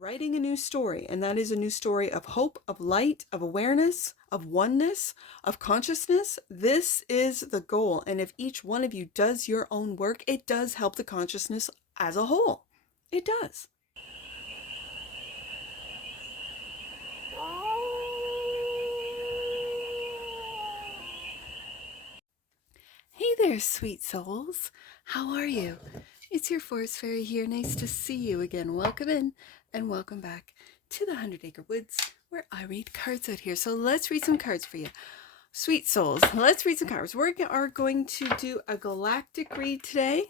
writing a new story, and that is a new story of hope, of light, of awareness, of oneness, of consciousness. This is the goal. And if each one of you does your own work, it does help the consciousness as a whole. It does. Hey there, sweet souls. How are you? It's your Forest Fairy here. Nice to see you again. Welcome in and welcome back to the 100 Acre Woods, where I read cards out here. So let's read some cards for you. Sweet souls, let's read some cards. We are going to do a galactic read today,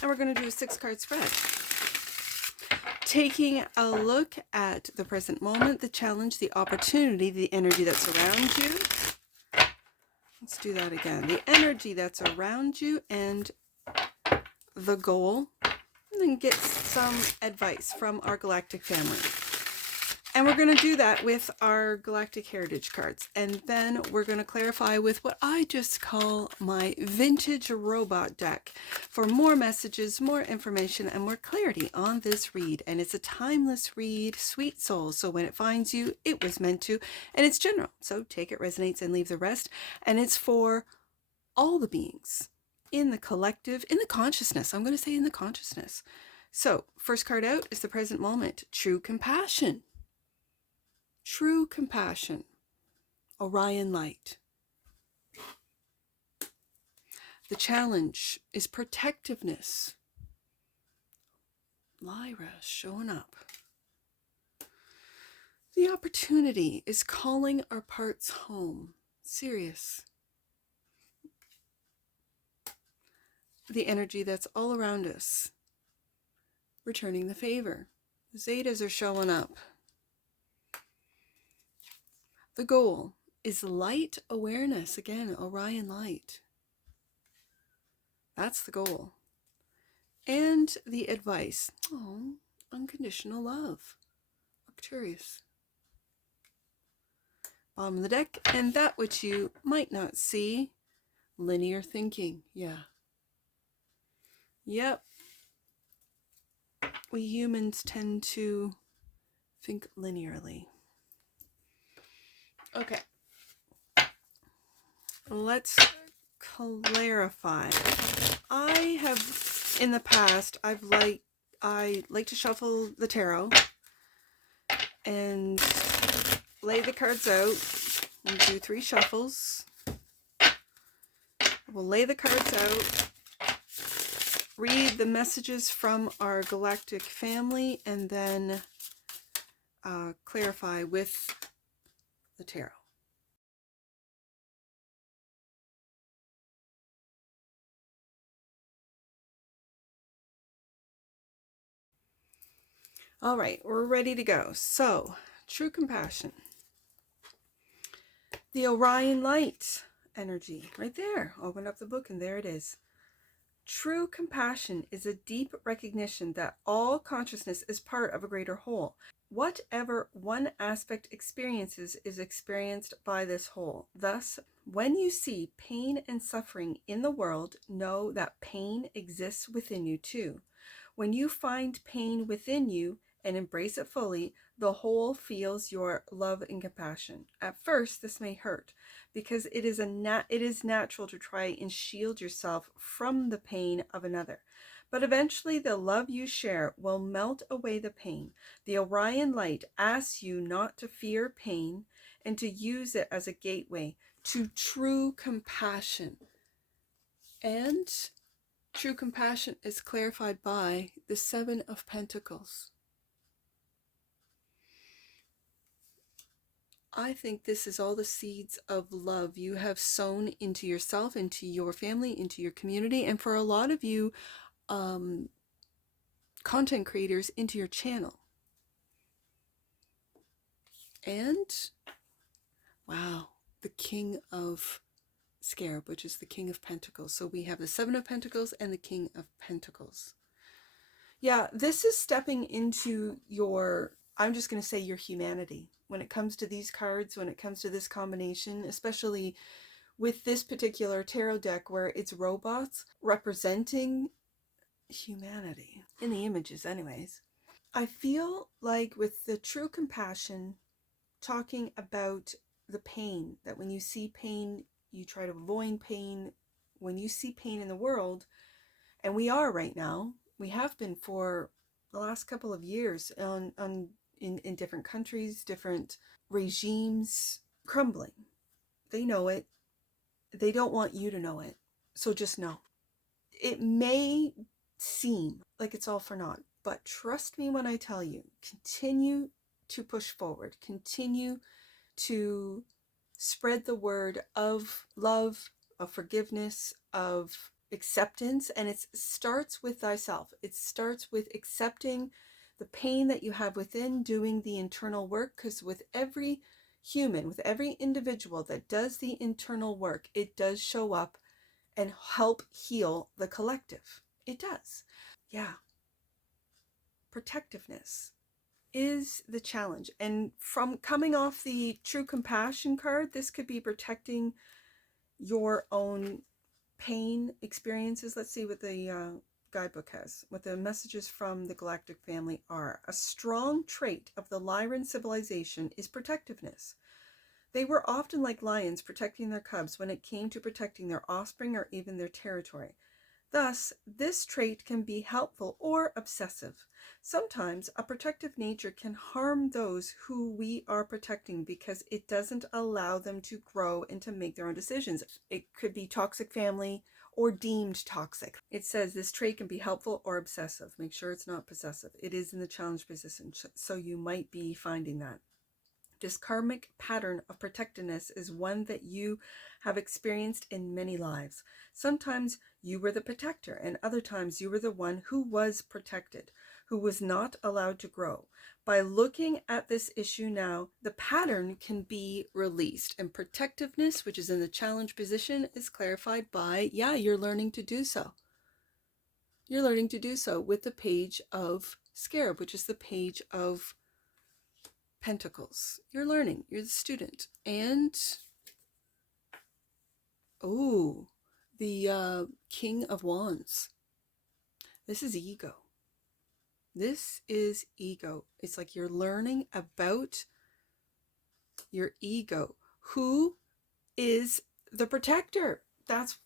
and we're going to do a 6-card spread. Taking a look at the present moment, the challenge, the opportunity, the energy that's around you. Let's do that again. The energy that's around you and the goal. And then get some advice from our galactic family. And we're going to do that with our galactic heritage cards. And then we're going to clarify with what I just call my vintage robot deck for more messages, more information, and more clarity on this read. And it's a timeless read, sweet soul. So when it finds you, it was meant to, and it's general. So take it, resonates, and leave the rest. And it's for all the beings in the collective, in the consciousness. I'm going to say in the consciousness. So first card out is the present moment, true compassion. True compassion, Orion light. The challenge is protectiveness. Lyra showing up. The opportunity is calling our parts home. Sirius. The energy that's all around us. Returning the favor. The Zetas are showing up. The goal is light awareness. Again, Orion light. That's the goal. And the advice. Oh, unconditional love. Arcturus. Bottom of the deck. And that which you might not see. Linear thinking. Yeah. Yep. We humans tend to think linearly. Okay, let's clarify. I have, in the past, I like to shuffle the tarot and lay the cards out. We'll do 3 shuffles. We'll lay the cards out, read the messages from our galactic family, and then clarify with the tarot. All right, we're ready to go. So, true compassion. The Orion light energy, right there. Open up the book and there it is. True compassion is a deep recognition that all consciousness is part of a greater whole. Whatever one aspect experiences is experienced by this whole. Thus, when you see pain and suffering in the world, know that pain exists within you too. When you find pain within you and embrace it fully, the whole feels your love and compassion. At first, this may hurt because it is natural to try and shield yourself from the pain of another. But eventually the love you share will melt away the pain. The Orion light asks you not to fear pain and to use it as a gateway to true compassion. And true compassion is clarified by the 7 of Pentacles. I think this is all the seeds of love you have sown into yourself, into your family, into your community, and for a lot of you, content creators, into your channel. And wow, the King of Scarab, which is the King of Pentacles. So we have the 7 of Pentacles and the King of Pentacles. Yeah, this is stepping into your, I'm just going to say your humanity. When it comes to these cards, when it comes to this combination, especially with this particular tarot deck where it's robots representing humanity, in the images anyways. I feel like with the true compassion, talking about the pain, that when you see pain, you try to avoid pain. When you see pain in the world, and we are right now, we have been for the last couple of years in different countries, different regimes crumbling. They know it. They don't want you to know it. So just know. It may seem like it's all for naught, but trust me when I tell you, continue to push forward. Continue to spread the word of love, of forgiveness, of acceptance. And it starts with thyself. It starts with accepting the pain that you have within, doing the internal work, because with every human, with every individual that does the internal work, it does show up and help heal the collective. It does. Yeah. Protectiveness is the challenge. And from coming off the true compassion card, this could be protecting your own pain experiences. Let's see what the guidebook has, what the messages from the Galactic family are. A strong trait of the Lyran civilization is protectiveness. They were often like lions protecting their cubs when it came to protecting their offspring or even their territory. Thus, this trait can be helpful or obsessive. Sometimes a protective nature can harm those who we are protecting because it doesn't allow them to grow and to make their own decisions. It could be toxic family or deemed toxic. It says this trait can be helpful or obsessive. Make sure it's not possessive. It is in the challenge position, so you might be finding that. This karmic pattern of protectiveness is one that you have experienced in many lives. Sometimes you were the protector, and other times you were the one who was protected, who was not allowed to grow. By looking at this issue now, the pattern can be released, and protectiveness, which is in the challenge position, is clarified by, yeah, you're learning to do so. You're learning to do so with the page of Scarab, which is the page of Pentacles. You're learning. You're the student. And oh, the King of Wands. This is ego. This is ego. It's like you're learning about your ego. Who is the protector? That's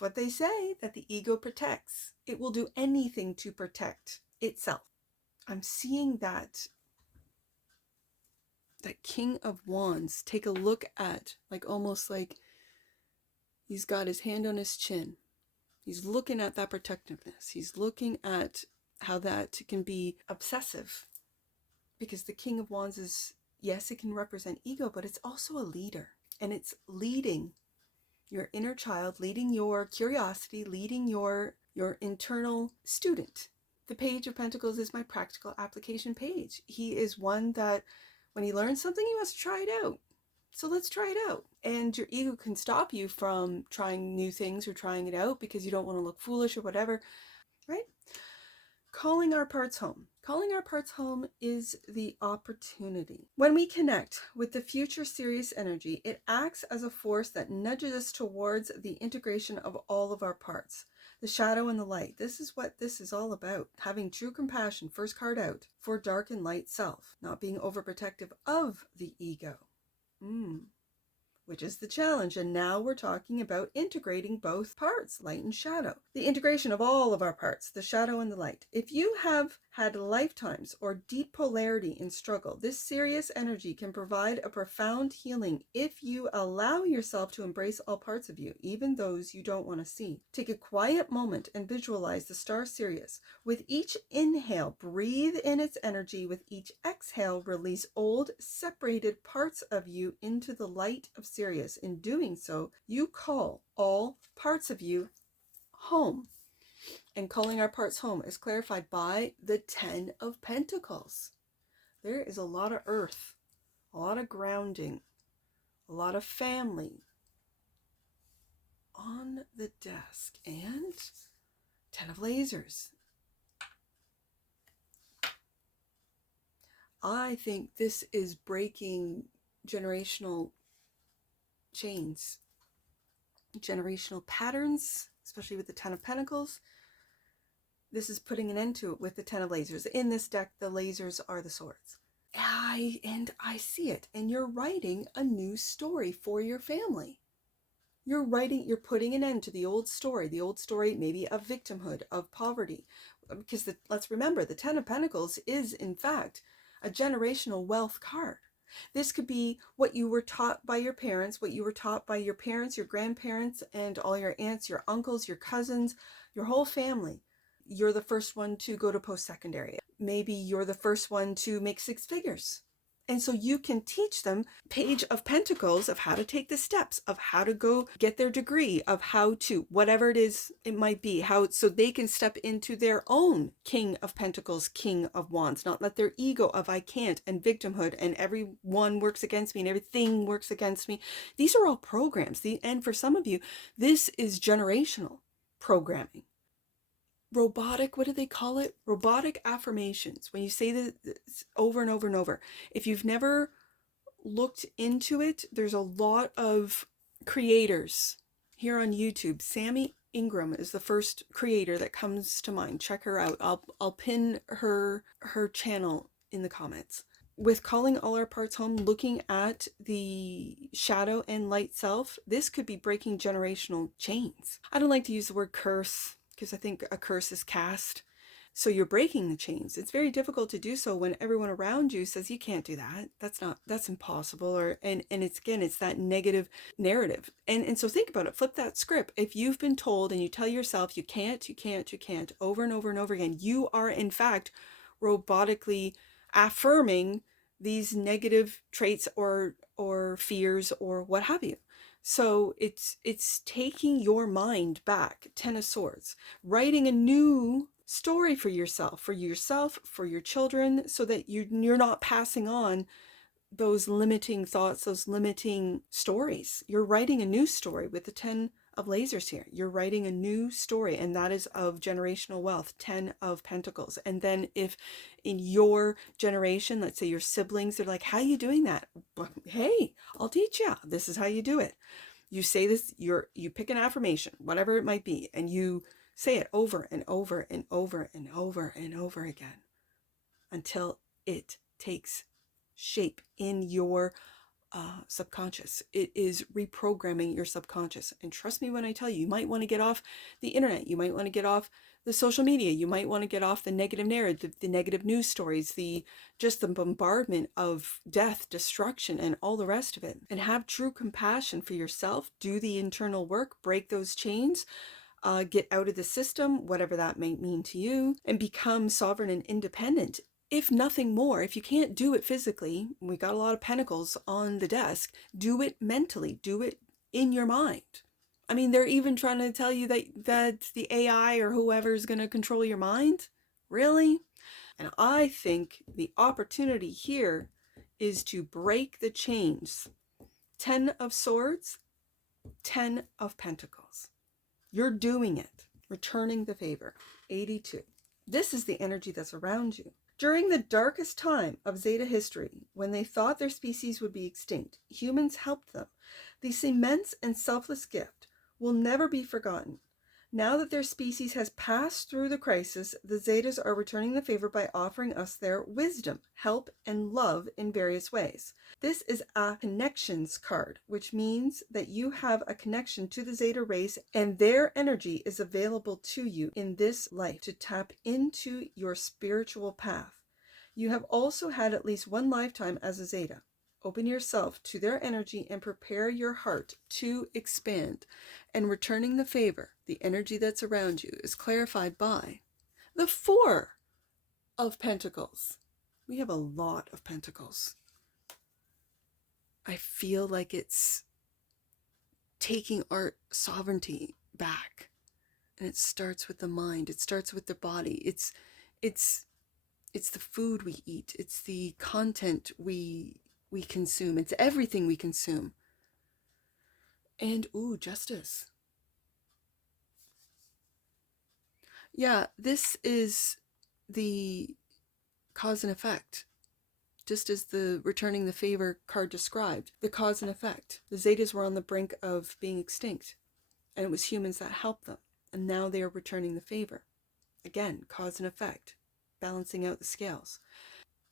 what they say, that the ego protects. It will do anything to protect itself. I'm seeing that King of Wands. Take a look at, like, almost like he's got his hand on his chin. He's looking at that protectiveness. He's looking at how that can be obsessive, because the King of Wands is, yes, it can represent ego, but it's also a leader, and it's leading your inner child, leading your curiosity, leading your internal student. The Page of Pentacles is my practical application page. He is one that when he learns something, he wants to try it out. So let's try it out. And your ego can stop you from trying new things or trying it out because you don't want to look foolish or whatever, right? Calling our parts home. Calling our parts home is the opportunity. When we connect with the future Sirius energy, it acts as a force that nudges us towards the integration of all of our parts. The shadow and the light. This is what this is all about. Having true compassion, first card out, for dark and light self. Not being overprotective of the ego. Which is the challenge. And now we're talking about integrating both parts, light and shadow. The integration of all of our parts, the shadow and the light. If you have had lifetimes or deep polarity in struggle, this Sirius energy can provide a profound healing if you allow yourself to embrace all parts of you, even those you don't want to see. Take a quiet moment and visualize the star Sirius. With each inhale, breathe in its energy. With each exhale, release old, separated parts of you into the light of Sirius. In doing so, you call all parts of you home. And calling our parts home is clarified by the 10 of Pentacles. There is a lot of earth, a lot of grounding, a lot of family on the desk. And 10 of lasers. I think this is breaking generational chains, generational patterns, especially with the 10 of Pentacles. This is putting an end to it with the 10 of lasers. In this deck, the lasers are the swords. And I see it. And you're writing a new story for your family. You're putting an end to the old story maybe of victimhood, of poverty. Because let's remember, the 10 of Pentacles is, in fact, a generational wealth card. This could be what you were taught by your parents, your grandparents, and all your aunts, your uncles, your cousins, your whole family. You're the first one to go to post-secondary. Maybe you're the first one to make 6 figures. And so you can teach them Page of Pentacles of how to take the steps, of how to go get their degree, of how to, whatever it is it might be, so they can step into their own King of Pentacles, King of Wands, not let their ego of I can't and victimhood and everyone works against me and everything works against me. These are all programs. And for some of you, this is generational programming. Robotic, what do they call it? Robotic affirmations. When you say this over and over and over. If you've never looked into it, there's a lot of creators here on YouTube. Sammy Ingram is the first creator that comes to mind. Check her out. I'll pin her channel in the comments. With calling all our parts home, looking at the shadow and light self, this could be breaking generational chains. I don't like to use the word curse, because I think a curse is cast. So you're breaking the chains. It's very difficult to do so when everyone around you says you can't do that. That's impossible. And it's that negative narrative. And so think about it. Flip that script. If you've been told and you tell yourself you can't over and over and over again, you are in fact robotically affirming these negative traits or fears or what have you. So it's taking your mind back, 10 of Swords, writing a new story for yourself, for your children, so that you're not passing on those limiting thoughts, those limiting stories. You're writing a new story with the 10 of lasers here. You're writing a new story, and that is of generational wealth, 10 of Pentacles. And then if in your generation, let's say your siblings, they're like, how are you doing that? Well, hey, I'll teach you. This is how you do it. You say this, you pick an affirmation, whatever it might be, and you say it over and over and over and over and over again until it takes shape in your subconscious. It is reprogramming your subconscious. And trust me when I tell you, you might want to get off the internet. You might want to get off the social media. You might want to get off the negative narrative, the negative news stories, just the bombardment of death, destruction, and all the rest of it. And have true compassion for yourself. Do the internal work, break those chains, get out of the system, whatever that may mean to you, and become sovereign and independent. If nothing more, if you can't do it physically, we got a lot of pentacles on the desk, do it mentally, do it in your mind. I mean, they're even trying to tell you that the AI or whoever is going to control your mind. Really? And I think the opportunity here is to break the chains. 10 of Swords, 10 of Pentacles. You're doing it. Returning the favor. 82. This is the energy that's around you. During the darkest time of Zeta history, when they thought their species would be extinct, humans helped them. This immense and selfless gift will never be forgotten. Now that their species has passed through the crisis, the Zetas are returning the favor by offering us their wisdom, help, and love in various ways. This is a connections card, which means that you have a connection to the Zeta race and their energy is available to you in this life to tap into your spiritual path. You have also had at least one lifetime as a Zeta. Open yourself to their energy and prepare your heart to expand. And returning the favor, the energy that's around you, is clarified by the 4 of Pentacles. We have a lot of Pentacles. I feel like it's taking our sovereignty back. And it starts with the mind. It starts with the body. It's the food we eat. It's the content we consume. It's everything we consume. And, justice. Yeah, this is the cause and effect. Just as the returning the favor card described, the cause and effect. The Zetas were on the brink of being extinct, and it was humans that helped them. And now they are returning the favor. Again, cause and effect, balancing out the scales.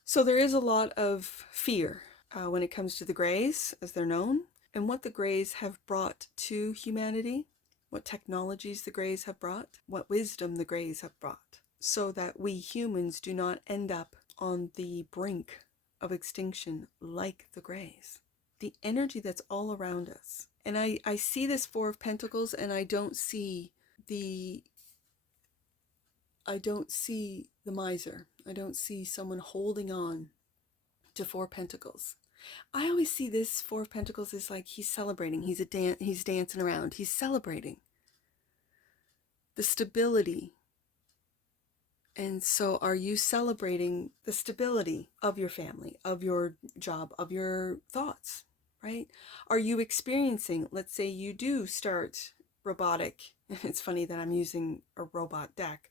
So there is a lot of fear when it comes to the Greys, as they're known, and what the Greys have brought to humanity, what technologies the Greys have brought, what wisdom the Greys have brought, so that we humans do not end up on the brink of extinction like the Greys. The energy that's all around us. And I see this Four of Pentacles, and I don't see the miser. I don't see someone holding on to Four Pentacles. I always see this Four of Pentacles as like he's celebrating. He's dancing around. He's celebrating the stability. And so are you celebrating the stability of your family, of your job, of your thoughts, right? Are you experiencing, let's say you do start robotic, it's funny that I'm using a robot deck,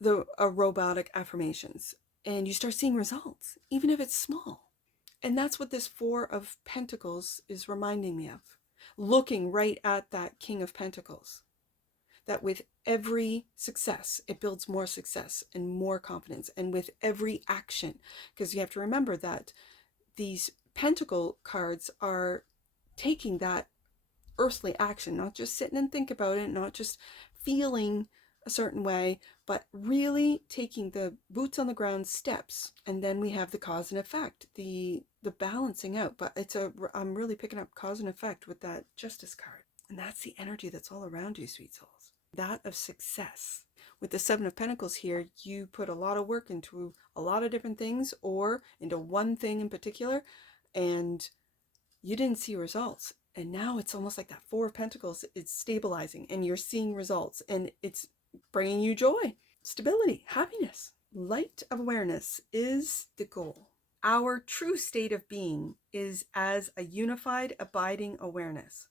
robotic affirmations, and you start seeing results, even if it's small. And that's what this Four of Pentacles is reminding me of. Looking right at that King of Pentacles. That with every success, it builds more success and more confidence. And with every action, because you have to remember that these Pentacle cards are taking that earthly action, not just sitting and think about it, not just feeling a certain way, but really taking the boots on the ground steps. And then we have the cause and effect, the balancing out. But I'm really picking up cause and effect with that Justice card. And that's the energy that's all around you, sweet souls. That of success. With the Seven of Pentacles here, you put a lot of work into a lot of different things, or into one thing in particular, and you didn't see results. And now it's almost like that Four of Pentacles is stabilizing, and you're seeing results, and it's bringing you joy, stability, happiness. Light of awareness is the goal. Our true state of being is as a unified, abiding awareness.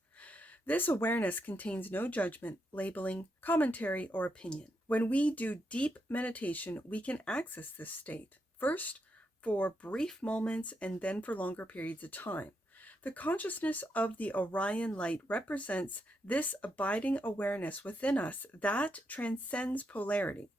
This awareness contains no judgment, labeling, commentary, or opinion. When we do deep meditation, we can access this state, first for brief moments and then for longer periods of time. The consciousness of the Orion light represents this abiding awareness within us that transcends polarity.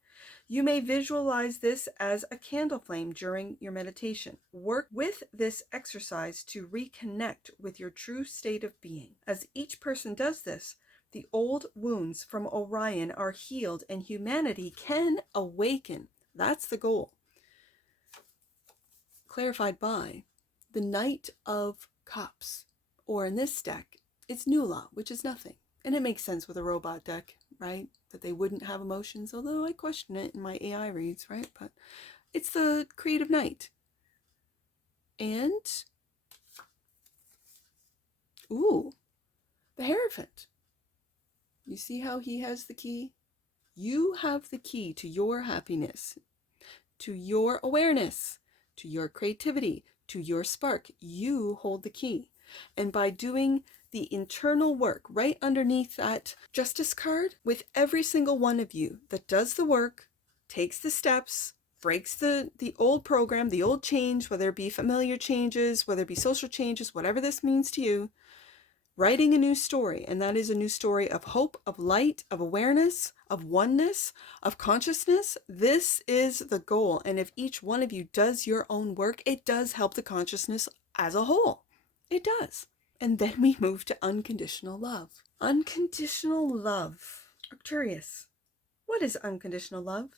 You may visualize this as a candle flame during your meditation. Work with this exercise to reconnect with your true state of being. As each person does this, the old wounds from Orion are healed and humanity can awaken. That's the goal. Clarified by the Knight of Cups, or in this deck, it's Nula, which is nothing. And it makes sense with a robot deck, right? That they wouldn't have emotions, although I question it in my AI reads, right? But it's the creative knight. And, ooh, the Hierophant. You see how he has the key? You have the key to your happiness, to your awareness, to your creativity, to your spark. You hold the key. And by doing the internal work right underneath that Justice card, with every single one of you that does the work, takes the steps, breaks the old program, the old change, whether it be familiar changes, whether it be social changes, whatever this means to you, writing a new story. And that is a new story of hope, of light, of awareness, of oneness, of consciousness. This is the goal. And if each one of you does your own work, it does help the consciousness as a whole. It does. And then we move to unconditional love. Unconditional love. Arcturus. What is unconditional love?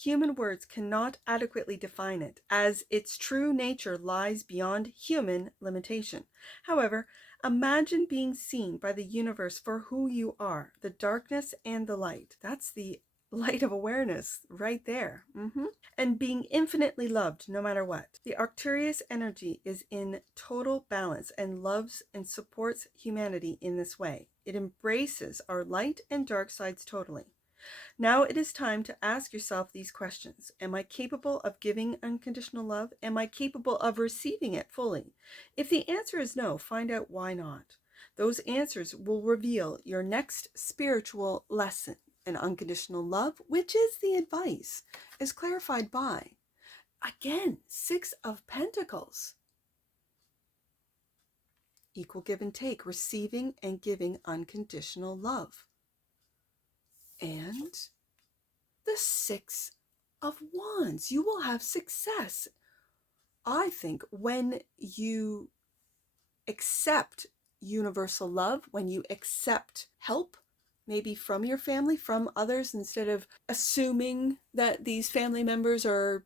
Human words cannot adequately define it, as its true nature lies beyond human limitation. However, imagine being seen by the universe for who you are, the darkness and the light. That's the light of awareness right there. And being infinitely loved no matter what. The Arcturus energy is in total balance and loves and supports humanity in this way. It embraces our light and dark sides totally. Now it is time to ask yourself these questions. Am I capable of giving unconditional love? Am I capable of receiving it fully? If the answer is no, find out why not. Those answers will reveal your next spiritual lesson. And unconditional love, which is the advice, is clarified by, again, Six of Pentacles. Equal give and take, receiving and giving unconditional love. And The Six of Wands. You will have success, I think, when you accept universal love, when you accept help, maybe from your family, from others, instead of assuming that these family members are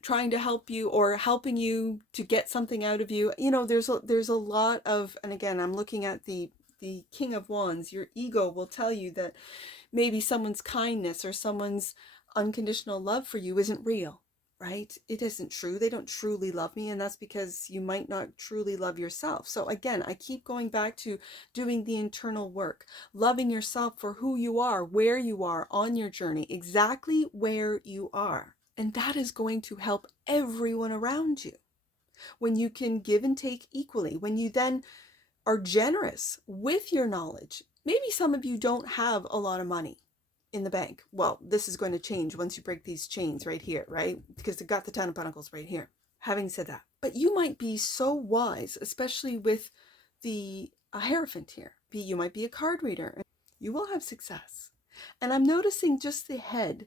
trying to help you or helping you to get something out of you. You know, there's a lot of, and again, I'm looking at the King of Wands. Your ego will tell you that maybe someone's kindness or someone's unconditional love for you isn't real, right? It isn't true. They don't truly love me, and that's because you might not truly love yourself. So again, I keep going back to doing the internal work, loving yourself for who you are, where you are on your journey, exactly where you are. And that is going to help everyone around you. When you can give and take equally, when you then are generous with your knowledge. Maybe some of you don't have a lot of money in the bank. Well, this is going to change once you break these chains right here, right? Because they've got the Ten of Pentacles right here. Having said that, but you might be so wise, especially with the Hierophant here. You might be a card reader, and you will have success. And I'm noticing just the head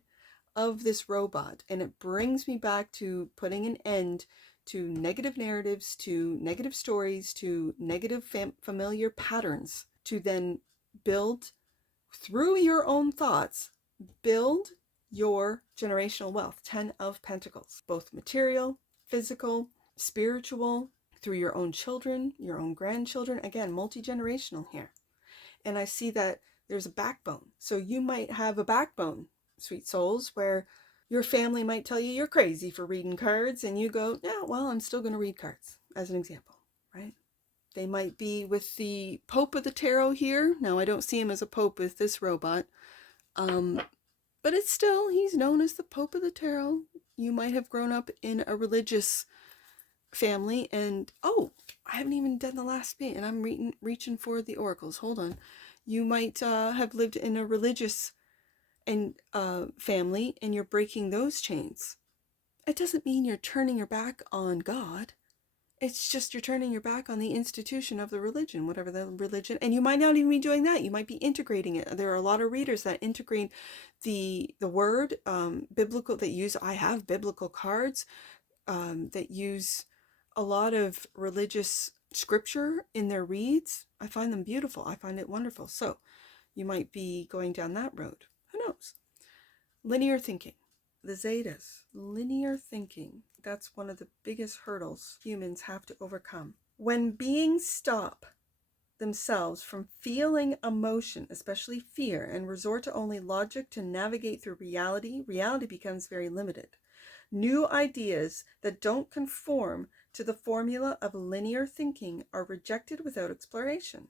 of this robot, and it brings me back to putting an end to negative narratives, to negative stories, to negative familiar patterns, to then build through your own thoughts, build your generational wealth. 10 of Pentacles, both material, physical, spiritual, through your own children, your own grandchildren. Again, multi-generational here. And I see that there's a backbone. So you might have a backbone, sweet souls, where your family might tell you you're crazy for reading cards, and you go, yeah, well, I'm still going to read cards, as an example, right? They might be with the Pope of the Tarot here. Now, I don't see him as a Pope with this robot, but it's still, he's known as the Pope of the Tarot. You might have grown up in a religious family, and, oh, I haven't even done the last bit, and I'm reaching for the oracles. Hold on. You might have lived in a religious and family, and you're breaking those chains. It doesn't mean you're turning your back on God. It's just you're turning your back on the institution of the religion, whatever the religion, and you might not even be doing that. You might be integrating it. There are a lot of readers that integrate the word, biblical, that use, I have biblical cards, that use a lot of religious scripture in their reads. I find them beautiful. I find it wonderful. So you might be going down that road. Who knows? Linear thinking. The Zetas. Linear thinking. That's one of the biggest hurdles humans have to overcome. When beings stop themselves from feeling emotion, especially fear, and resort to only logic to navigate through reality, reality becomes very limited. New ideas that don't conform to the formula of linear thinking are rejected without exploration.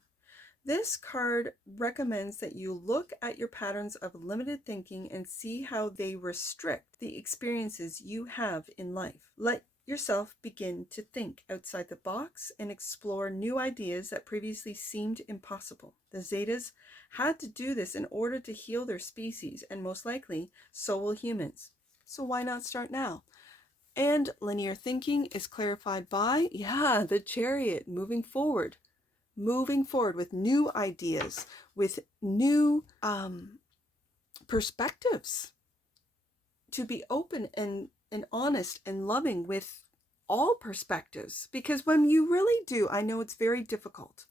This card recommends that you look at your patterns of limited thinking and see how they restrict the experiences you have in life. Let yourself begin to think outside the box and explore new ideas that previously seemed impossible. The Zetas had to do this in order to heal their species, and most likely, so will humans. So why not start now? And linear thinking is clarified by, the Chariot, moving forward with new ideas, with new perspectives, to be open and honest and loving with all perspectives. Because when you really do, I know it's very difficult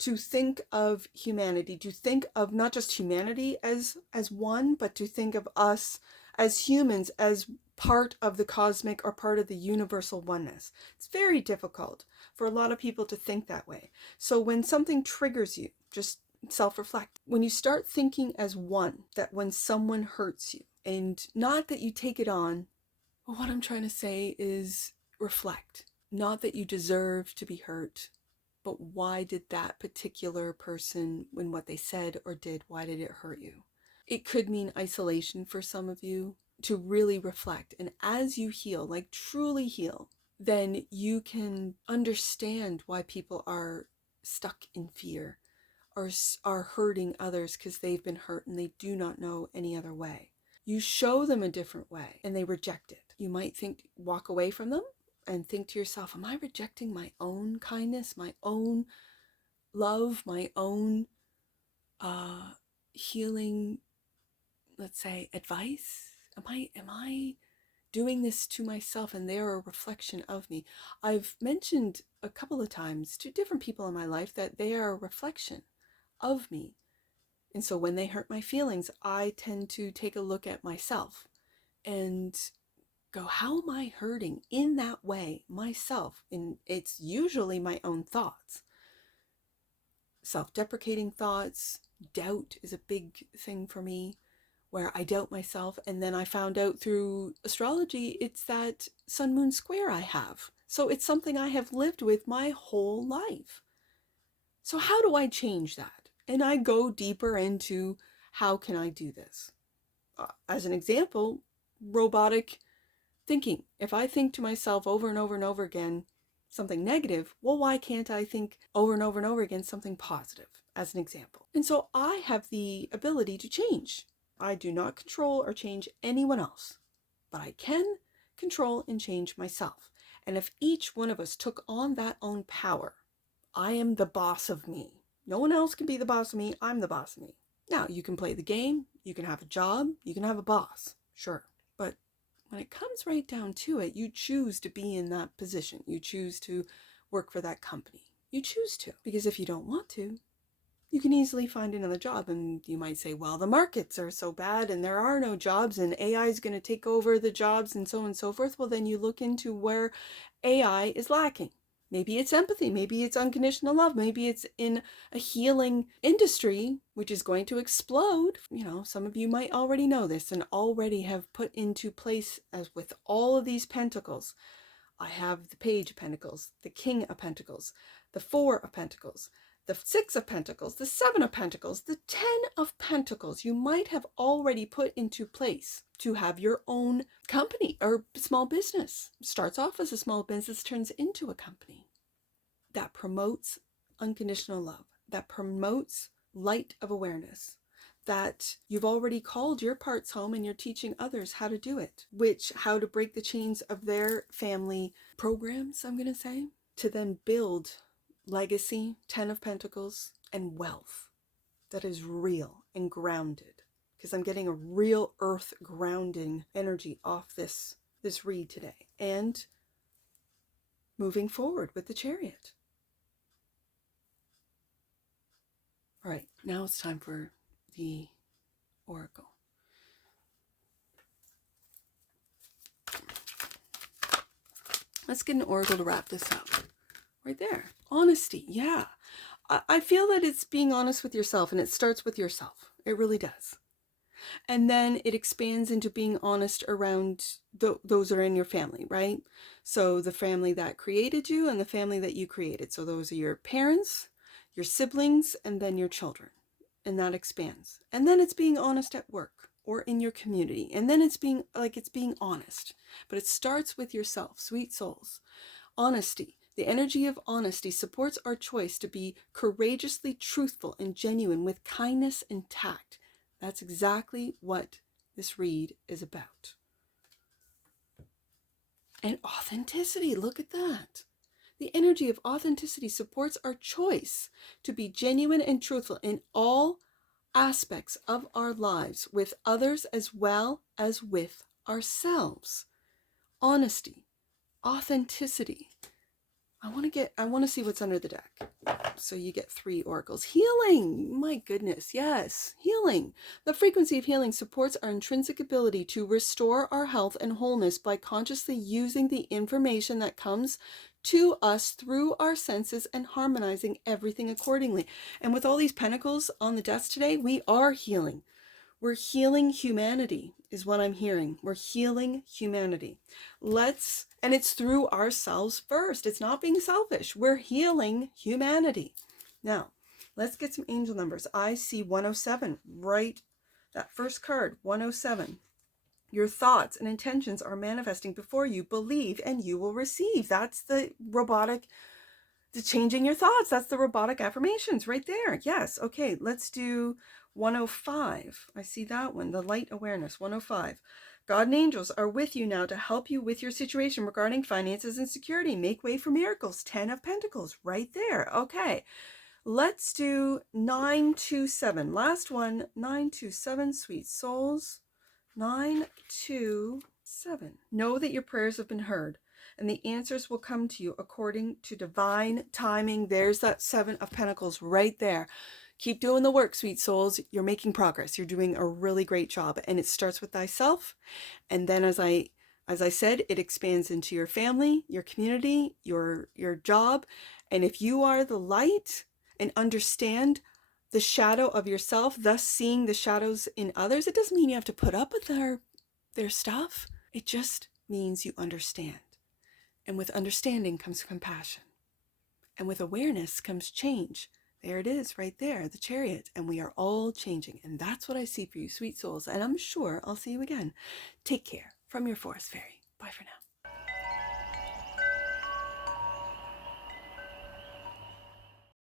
to think of humanity, to think of not just humanity as one, but to think of us as humans as part of the cosmic or part of the universal oneness. It's very difficult for a lot of people to think that way. So when something triggers you, just self-reflect. When you start thinking as one, that when someone hurts you, and not that you take it on, but what I'm trying to say is reflect. Not that you deserve to be hurt, but why did that particular person, when what they said or did, why did it hurt you? It could mean isolation for some of you, to really reflect. And as you heal, like truly heal, then you can understand why people are stuck in fear or are hurting others because they've been hurt and they do not know any other way. You show them a different way and they reject it. You might walk away from them and think to yourself, am I rejecting my own kindness, my own love, my own healing let's say, advice? Am I doing this to myself and they're a reflection of me? I've mentioned a couple of times to different people in my life that they are a reflection of me. And so when they hurt my feelings, I tend to take a look at myself and go, how am I hurting in that way myself? And it's usually my own thoughts. Self-deprecating thoughts, doubt is a big thing for me, where I doubt myself. And then I found out through astrology, it's that sun moon square I have. So it's something I have lived with my whole life. So how do I change that? And I go deeper into how can I do this? As an example, robotic thinking. If I think to myself over and over and over again something negative, well, why can't I think over and over and over again something positive, as an example? And so I have the ability to change. I do not control or change anyone else, but I can control and change myself. And if each one of us took on that own power, I am the boss of me. No one else can be the boss of me. I'm the boss of me. Now, you can play the game, you can have a job, you can have a boss, sure. But when it comes right down to it, you choose to be in that position. You choose to work for that company. You choose to. Because if you don't want to, you can easily find another job. And you might say, well, the markets are so bad and there are no jobs and AI is going to take over the jobs and so on and so forth. Well, then you look into where AI is lacking. Maybe it's empathy, maybe it's unconditional love, maybe it's in a healing industry, which is going to explode. You know, some of you might already know this and already have put into place, as with all of these pentacles. I have the Page of Pentacles, the King of Pentacles, the Four of Pentacles, the Six of Pentacles, the Seven of Pentacles, the Ten of Pentacles. You might have already put into place to have your own company or small business. Starts off as a small business, turns into a company that promotes unconditional love, that promotes light of awareness, that you've already called your parts home and you're teaching others how to do it, how to break the chains of their family programs, I'm going to say, to then build legacy, Ten of Pentacles, and wealth that is real and grounded. Because I'm getting a real earth grounding energy off this read today. And moving forward with the Chariot. All right, now it's time for the Oracle. Let's get an Oracle to wrap this up. Right there. Honesty, yeah. I feel that it's being honest with yourself, and it starts with yourself. It really does. And then it expands into being honest around those that are in your family, right? So the family that created you and the family that you created. So those are your parents, your siblings, and then your children. And that expands. And then it's being honest at work or in your community. And then it's being honest. But it starts with yourself, sweet souls. Honesty. The energy of honesty supports our choice to be courageously truthful and genuine with kindness and tact. That's exactly what this read is about. And authenticity, look at that. The energy of authenticity supports our choice to be genuine and truthful in all aspects of our lives, with others as well as with ourselves. Honesty, authenticity. I want to see what's under the deck. So you get 3 oracles. Healing. My goodness. Yes. Healing. The frequency of healing supports our intrinsic ability to restore our health and wholeness by consciously using the information that comes to us through our senses and harmonizing everything accordingly. And with all these pentacles on the desk today, we are healing. We're healing humanity, is what I'm hearing. We're healing humanity. And it's through ourselves first. It's not being selfish. We're healing humanity. Now, let's get some angel numbers. I see 107, right? That first card, 107. Your thoughts and intentions are manifesting before you. Believe and you will receive. That's the changing your thoughts. That's the robotic affirmations right there. Yes. Okay, let's do 105. I see that one, the light awareness, 105. God and angels are with you now to help you with your situation regarding finances and security. Make way for miracles, 10 of Pentacles, right there. Okay, Let's do 927. Last one, 927, sweet souls. 927. Know that your prayers have been heard, and the answers will come to you according to divine timing. There's that 7 of Pentacles right there. Keep doing the work, sweet souls. You're making progress. You're doing a really great job, and it starts with thyself. And then as I said, it expands into your family, your community, your job. And if you are the light and understand the shadow of yourself, thus seeing the shadows in others, it doesn't mean you have to put up with their stuff. It just means you understand. And with understanding comes compassion. And with awareness comes change. There it is, right there, the Chariot. And we are all changing. And that's what I see for you, sweet souls. And I'm sure I'll see you again. Take care. From your Forest Fairy. Bye for now.